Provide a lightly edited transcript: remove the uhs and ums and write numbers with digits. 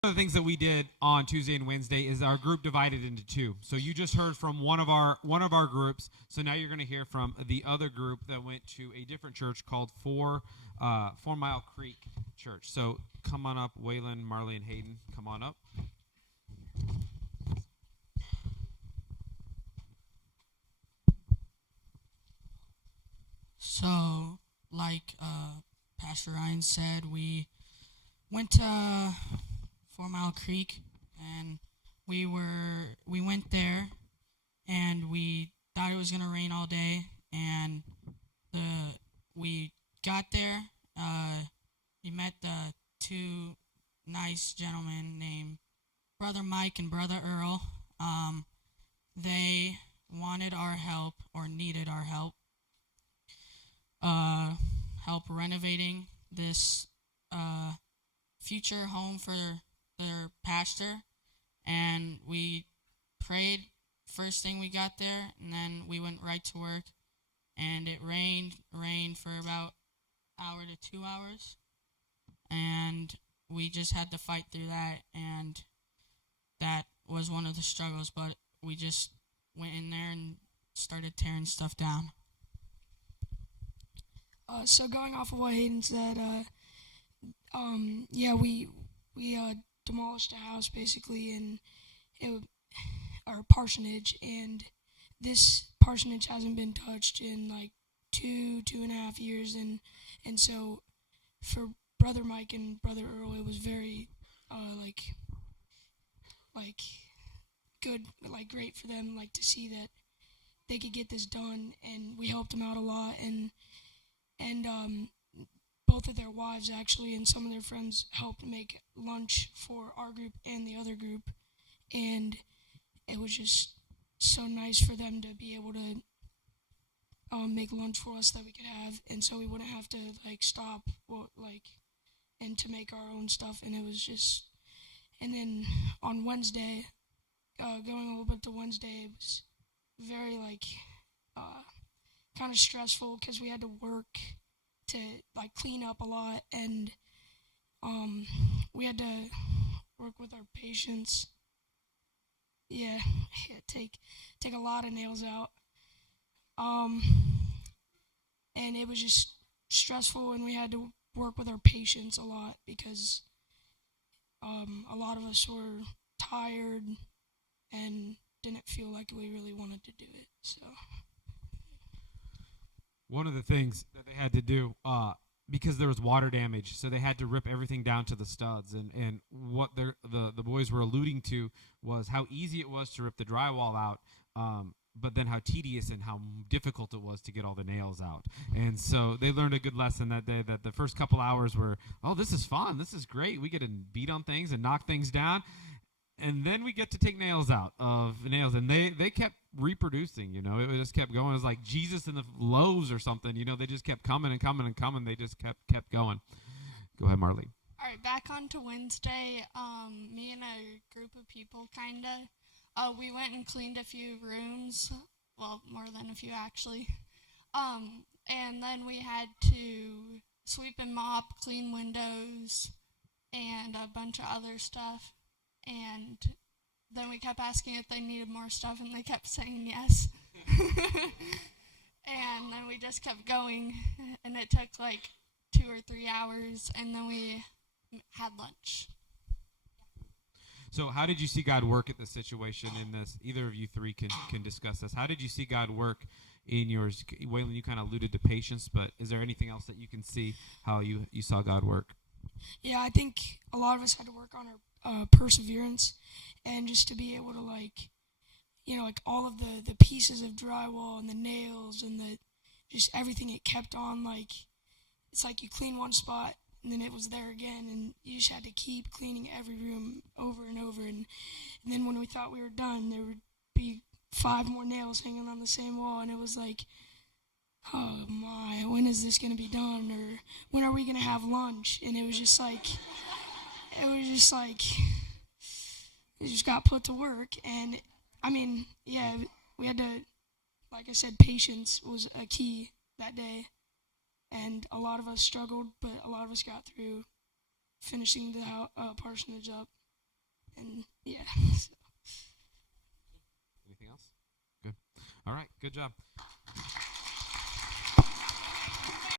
One of the things that we did on Tuesday and Wednesday is our group divided into two. So you just heard from one of our groups. So now you're going to hear from the other group that went to a different church called 4 Mile Creek Church. So come on up, Waylon, Marley, and Hayden. Come on up. So, like Pastor Ryan said, we went to 4 Mile Creek, and we went there, and we thought it was gonna rain all day, and we got there. We met the two nice gentlemen named Brother Mike and Brother Earl. They wanted our help or needed our help renovating this future home for their pastor, and we prayed first thing we got there, and then we went right to work, and it rained for about hour to 2 hours, and we just had to fight through that, and that was one of the struggles, but we just went in there and started tearing stuff down. So going off of what Hayden said, yeah, we demolished a house basically, and our parsonage, and this parsonage hasn't been touched in like 2.5 years, and so for Brother Mike and Brother Earl, it was very like good, like great for them, like to see that they could get this done, and we helped them out a lot, and both of their wives actually and some of their friends helped make lunch for our group and the other group, and it was just so nice for them to be able to make lunch for us that we could have, and so we wouldn't have to like stop and to make our own stuff, and it was just. And then on Wednesday, going a little bit to Wednesday, it was very kind of stressful because we had to work to like clean up a lot, and we had to work with our patients. Yeah, take a lot of nails out. And it was just stressful, and we had to work with our patients a lot because a lot of us were tired and didn't feel like we really wanted to do it. So One of the things that they had to do, because there was water damage, so they had to rip everything down to the studs. And what the boys were alluding to was how easy it was to rip the drywall out, but then how tedious and how difficult it was to get all the nails out. And so they learned a good lesson that day, that the first couple hours were, oh, this is fun, this is great. We get to beat on things and knock things down. And then we get to take nails out of nails. And they kept reproducing, it just kept going. It was like Jesus in the loaves or something, they just kept coming and coming and coming. They just kept going. Go ahead, Marley. All right, back on to Wednesday. Me and a group of people, we went and cleaned a few rooms. Well, more than a few, actually. And then we had to sweep and mop, clean windows, and a bunch of other stuff. And then we kept asking if they needed more stuff, and they kept saying yes. And then we just kept going, and it took like 2 or 3 hours, and then we had lunch. So how did you see God work at this situation in this? Either of you three can discuss this. How did you see God work in yours? Waylon, you kind of alluded to patience, but is there anything else that you can see how you saw God work? yeah, I think a lot of us had to work on our perseverance, and just to be able to like all of the pieces of drywall and the nails and the just everything it kept on, like it's like you clean one spot and then it was there again, and you just had to keep cleaning every room over and over, and then when we thought we were done, there would be 5 more nails hanging on the same wall, and it was like, oh my, when is this going to be done, or when are we going to have lunch? And it was just like we just got put to work, and I mean, yeah, we had to, like I said, patience was a key that day, and a lot of us struggled, but a lot of us got through finishing the parsonage up. And yeah. Anything else? Good. All right. Good job.